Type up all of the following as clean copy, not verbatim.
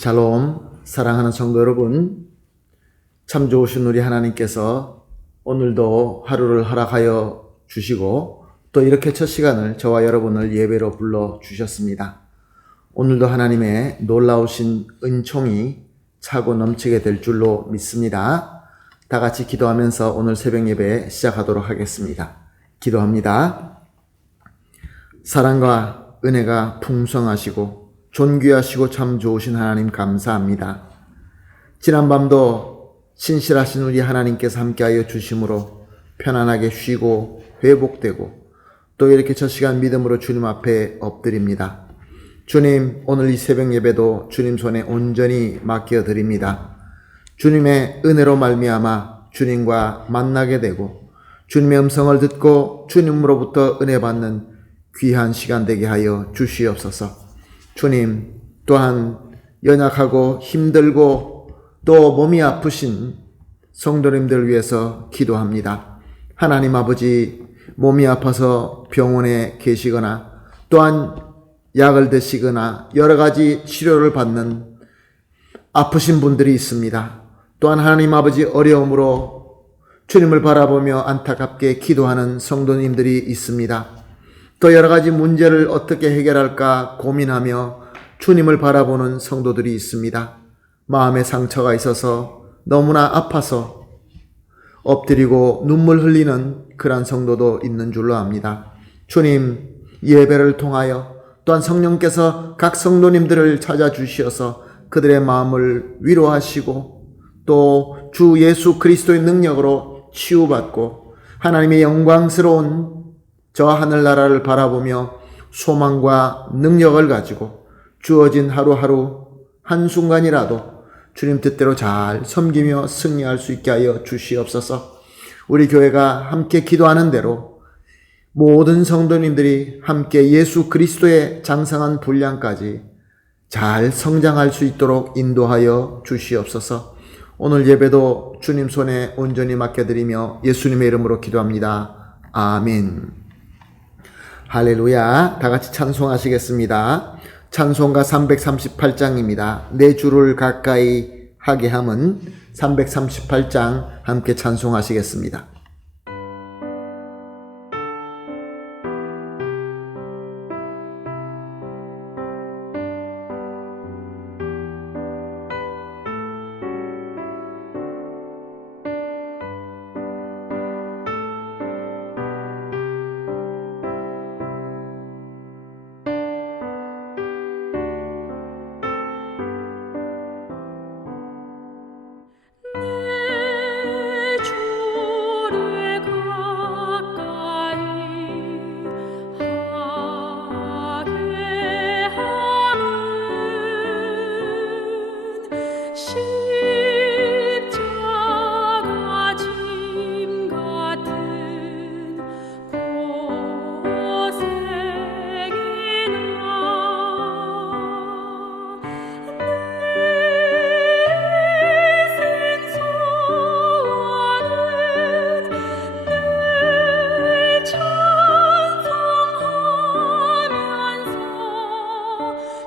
샬롬, 사랑하는 성도 여러분, 참 좋으신 우리 하나님께서 오늘도 하루를 허락하여 주시고 또 이렇게 첫 시간을 저와 여러분을 예배로 불러주셨습니다. 오늘도 하나님의 놀라우신 은총이 차고 넘치게 될 줄로 믿습니다. 다 같이 기도하면서 오늘 새벽 예배 시작하도록 하겠습니다. 기도합니다. 사랑과 은혜가 풍성하시고 존귀하시고 참 좋으신 하나님 감사합니다. 지난밤도 신실하신 우리 하나님께서 함께하여 주심으로 편안하게 쉬고 회복되고 또 이렇게 첫 시간 믿음으로 주님 앞에 엎드립니다. 주님, 오늘 이 새벽 예배도 주님 손에 온전히 맡겨드립니다. 주님의 은혜로 말미암아 주님과 만나게 되고 주님의 음성을 듣고 주님으로부터 은혜 받는 귀한 시간 되게 하여 주시옵소서. 주님, 또한 연약하고 힘들고 또 몸이 아프신 성도님들 위해서 기도합니다. 하나님 아버지, 몸이 아파서 병원에 계시거나 또한 약을 드시거나 여러 가지 치료를 받는 아프신 분들이 있습니다. 또한 하나님 아버지, 어려움으로 주님을 바라보며 안타깝게 기도하는 성도님들이 있습니다. 또 여러 가지 문제를 어떻게 해결할까 고민하며 주님을 바라보는 성도들이 있습니다. 마음에 상처가 있어서 너무나 아파서 엎드리고 눈물 흘리는 그러한 성도도 있는 줄로 압니다. 주님, 예배를 통하여 또한 성령께서 각 성도님들을 찾아주시어서 그들의 마음을 위로하시고 또 주 예수 그리스도의 능력으로 치유받고 하나님의 영광스러운 저 하늘나라를 바라보며 소망과 능력을 가지고 주어진 하루하루 한순간이라도 주님 뜻대로 잘 섬기며 승리할 수 있게 하여 주시옵소서. 우리 교회가 함께 기도하는 대로 모든 성도님들이 함께 예수 그리스도의 장성한 분량까지 잘 성장할 수 있도록 인도하여 주시옵소서. 오늘 예배도 주님 손에 온전히 맡겨드리며 예수님의 이름으로 기도합니다. 아멘. 할렐루야. 다 같이 찬송하시겠습니다. 찬송가 338장입니다. 내 주를 가까이 하게 함은 338장 함께 찬송하시겠습니다.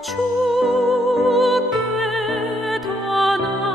주께 더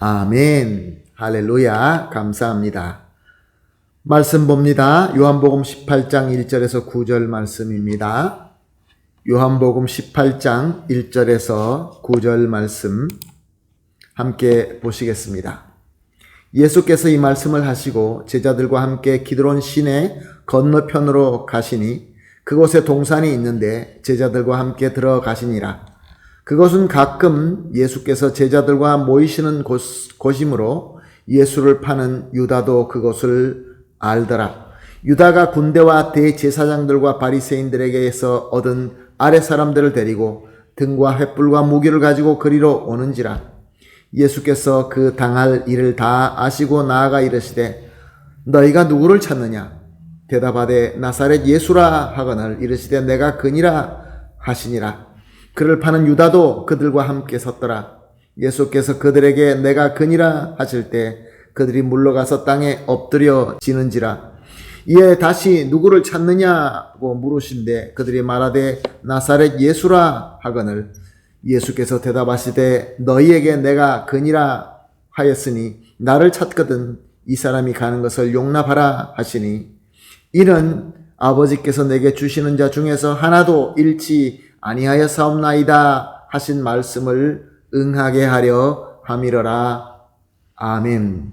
아멘. 할렐루야. 감사합니다. 말씀 봅니다. 요한복음 18장 1절에서 9절 말씀입니다. 요한복음 18장 1절에서 9절 말씀 함께 보시겠습니다. 예수께서 이 말씀을 하시고 제자들과 함께 기드론 시내 건너편으로 가시니 그곳에 동산이 있는데 제자들과 함께 들어가시니라. 그것은 가끔 예수께서 제자들과 모이시는 곳이므로 예수를 파는 유다도 그것을 알더라. 유다가 군대와 대제사장들과 바리새인들에게서 얻은 아랫 사람들을 데리고 등과 횃불과 무기를 가지고 그리로 오는지라. 예수께서 그 당할 일을 다 아시고 나아가 이르시되 너희가 누구를 찾느냐? 대답하되 나사렛 예수라 하거늘 이르시되 내가 그니라 하시니라. 그를 파는 유다도 그들과 함께 섰더라. 예수께서 그들에게 내가 그니라 하실 때 그들이 물러가서 땅에 엎드려지는지라. 이에 다시 누구를 찾느냐고 물으신데 그들이 말하되 나사렛 예수라 하거늘 예수께서 대답하시되 너희에게 내가 그니라 하였으니 나를 찾거든 이 사람이 가는 것을 용납하라 하시니 이는 아버지께서 내게 주시는 자 중에서 하나도 잃지 아니하였사옵나이다 하신 말씀을 응하게 하려 함이러라. 아멘.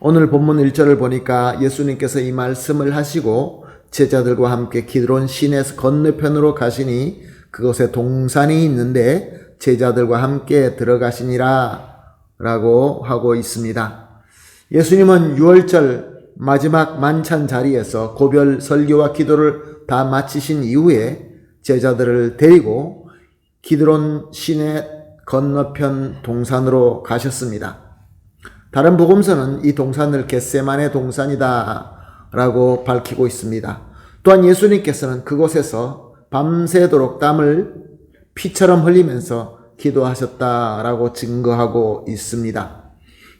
오늘 본문 1절을 보니까 예수님께서 이 말씀을 하시고 제자들과 함께 기드론 시내에서 건너편으로 가시니 그곳에 동산이 있는데 제자들과 함께 들어가시니라 라고 하고 있습니다. 예수님은 6월절 마지막 만찬 자리에서 고별 설교와 기도를 다 마치신 이후에 제자들을 데리고 기드론 시내 건너편 동산으로 가셨습니다. 다른 복음서는 이 동산을 겟세마네 동산이다 라고 밝히고 있습니다. 또한 예수님께서는 그곳에서 밤새도록 땀을 피처럼 흘리면서 기도하셨다라고 증거하고 있습니다.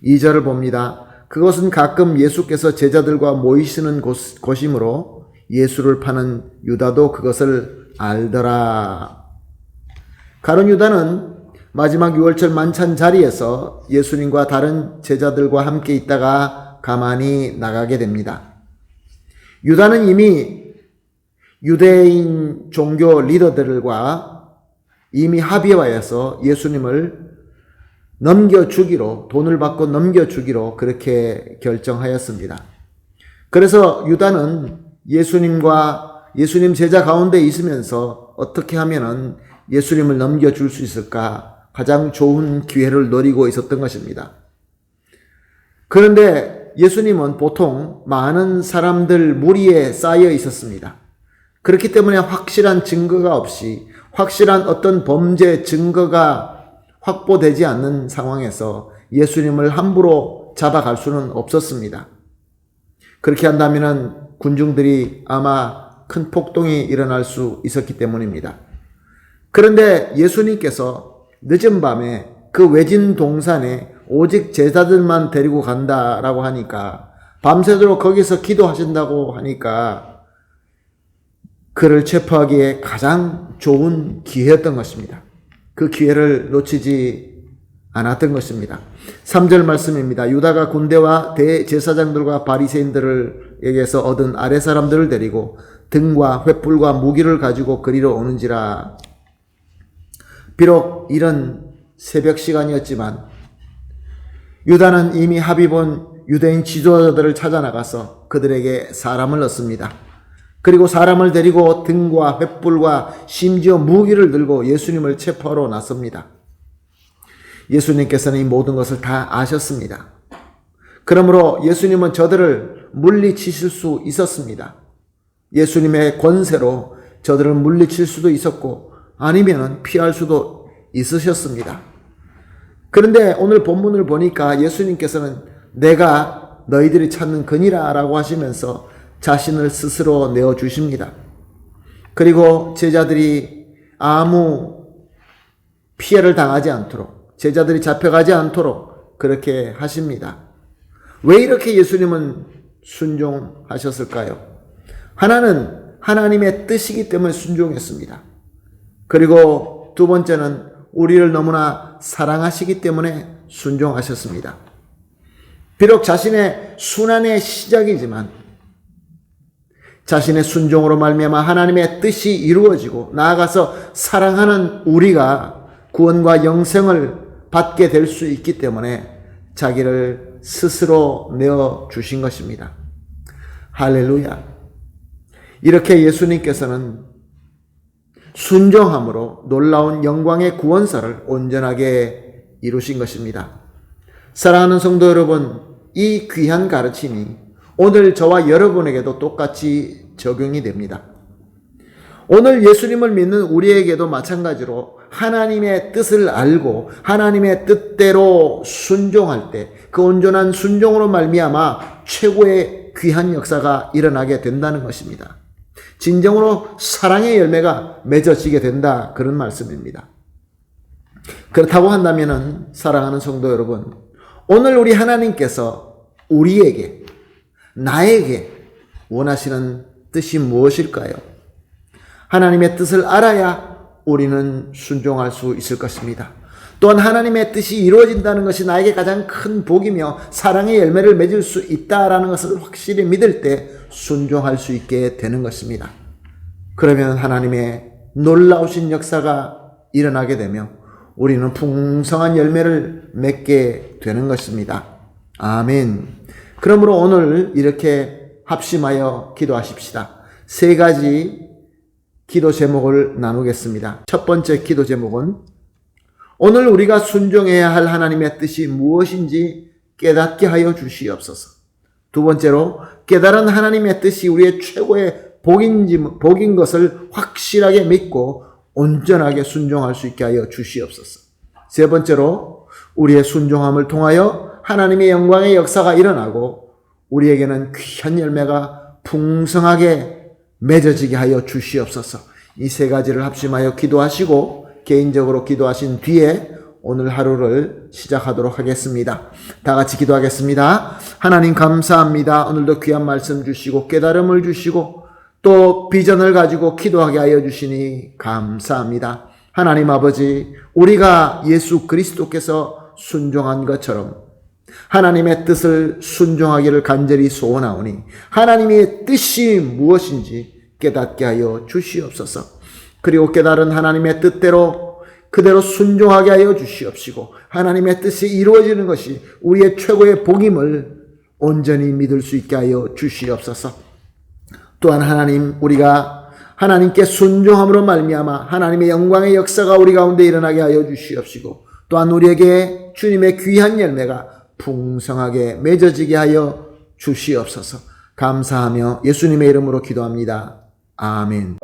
2절을 봅니다. 그것은 가끔 예수께서 제자들과 모이시는 곳이므로 예수를 파는 유다도 그것을 알더라. 가룟 유다는 마지막 6월절 만찬 자리에서 예수님과 다른 제자들과 함께 있다가 가만히 나가게 됩니다. 유다는 이미 유대인 종교 리더들과 이미 합의하여서 예수님을 넘겨주기로, 돈을 받고 넘겨주기로 그렇게 결정하였습니다. 그래서 유다는 예수님 제자 가운데 있으면서 어떻게 하면은 예수님을 넘겨줄 수 있을까 가장 좋은 기회를 노리고 있었던 것입니다. 그런데 예수님은 보통 많은 사람들 무리에 쌓여 있었습니다. 그렇기 때문에 확실한 증거가 없이 확실한 어떤 범죄 증거가 확보되지 않는 상황에서 예수님을 함부로 잡아갈 수는 없었습니다. 그렇게 한다면 군중들이 아마 큰 폭동이 일어날 수 있었기 때문입니다. 그런데 예수님께서 늦은 밤에 그 외진 동산에 오직 제자들만 데리고 간다라고 하니까 밤새도록 거기서 기도하신다고 하니까 그를 체포하기에 가장 좋은 기회였던 것입니다. 그 기회를 놓치지 않았던 것입니다. 3절 말씀입니다. 유다가 군대와 대제사장들과 바리새인들에게서 얻은 아랫사람들을 데리고 등과 횃불과 무기를 가지고 그리로 오는지라. 비록 이런 새벽 시간이었지만 유다는 이미 합의 본 유대인 지도자들을 찾아 나가서 그들에게 사람을 넣습니다. 그리고 사람을 데리고 등과 횃불과 심지어 무기를 들고 예수님을 체포하러 나섭니다. 예수님께서는 이 모든 것을 다 아셨습니다. 그러므로 예수님은 저들을 물리치실 수 있었습니다. 예수님의 권세로 저들을 물리칠 수도 있었고 아니면 피할 수도 있으셨습니다. 그런데 오늘 본문을 보니까 예수님께서는 내가 너희들이 찾는 그니라 라고 하시면서 자신을 스스로 내어주십니다. 그리고 제자들이 아무 피해를 당하지 않도록, 제자들이 잡혀가지 않도록 그렇게 하십니다. 왜 이렇게 예수님은 순종하셨을까요? 하나는 하나님의 뜻이기 때문에 순종했습니다. 그리고 두 번째는 우리를 너무나 사랑하시기 때문에 순종하셨습니다. 비록 자신의 순환의 시작이지만 자신의 순종으로 말미암아 하나님의 뜻이 이루어지고 나아가서 사랑하는 우리가 구원과 영생을 받게 될 수 있기 때문에 자기를 스스로 내어주신 것입니다. 할렐루야. 이렇게 예수님께서는 순종함으로 놀라운 영광의 구원사를 온전하게 이루신 것입니다. 사랑하는 성도 여러분, 이 귀한 가르침이 오늘 저와 여러분에게도 똑같이 적용이 됩니다. 오늘 예수님을 믿는 우리에게도 마찬가지로 하나님의 뜻을 알고 하나님의 뜻대로 순종할 때 그 온전한 순종으로 말미암아 최고의 귀한 역사가 일어나게 된다는 것입니다. 진정으로 사랑의 열매가 맺어지게 된다, 그런 말씀입니다. 그렇다고 한다면 사랑하는 성도 여러분, 오늘 우리 하나님께서 우리에게, 나에게 원하시는 뜻이 무엇일까요? 하나님의 뜻을 알아야 우리는 순종할 수 있을 것입니다. 또한 하나님의 뜻이 이루어진다는 것이 나에게 가장 큰 복이며 사랑의 열매를 맺을 수 있다라는 것을 확실히 믿을 때 순종할 수 있게 되는 것입니다. 그러면 하나님의 놀라우신 역사가 일어나게 되며 우리는 풍성한 열매를 맺게 되는 것입니다. 아멘. 그러므로 오늘 이렇게 합심하여 기도하십시다. 세 가지 기도 제목을 나누겠습니다. 첫 번째 기도 제목은 오늘 우리가 순종해야 할 하나님의 뜻이 무엇인지 깨닫게 하여 주시옵소서. 두 번째로 깨달은 하나님의 뜻이 우리의 최고의 복인 것을 확실하게 믿고 온전하게 순종할 수 있게 하여 주시옵소서. 세 번째로 우리의 순종함을 통하여 하나님의 영광의 역사가 일어나고 우리에게는 귀한 열매가 풍성하게 맺어지게 하여 주시옵소서. 이 세 가지를 합심하여 기도하시고 개인적으로 기도하신 뒤에 오늘 하루를 시작하도록 하겠습니다. 다 같이 기도하겠습니다. 하나님 감사합니다. 오늘도 귀한 말씀 주시고 깨달음을 주시고 또 비전을 가지고 기도하게 하여 주시니 감사합니다. 하나님 아버지, 우리가 예수 그리스도께서 순종한 것처럼 하나님의 뜻을 순종하기를 간절히 소원하오니 하나님의 뜻이 무엇인지 깨닫게 하여 주시옵소서. 그리고 깨달은 하나님의 뜻대로 그대로 순종하게 하여 주시옵시고 하나님의 뜻이 이루어지는 것이 우리의 최고의 복임을 온전히 믿을 수 있게 하여 주시옵소서. 또한 하나님, 우리가 하나님께 순종함으로 말미암아 하나님의 영광의 역사가 우리 가운데 일어나게 하여 주시옵시고 또한 우리에게 주님의 귀한 열매가 풍성하게 맺어지게 하여 주시옵소서. 감사하며 예수님의 이름으로 기도합니다. 아멘.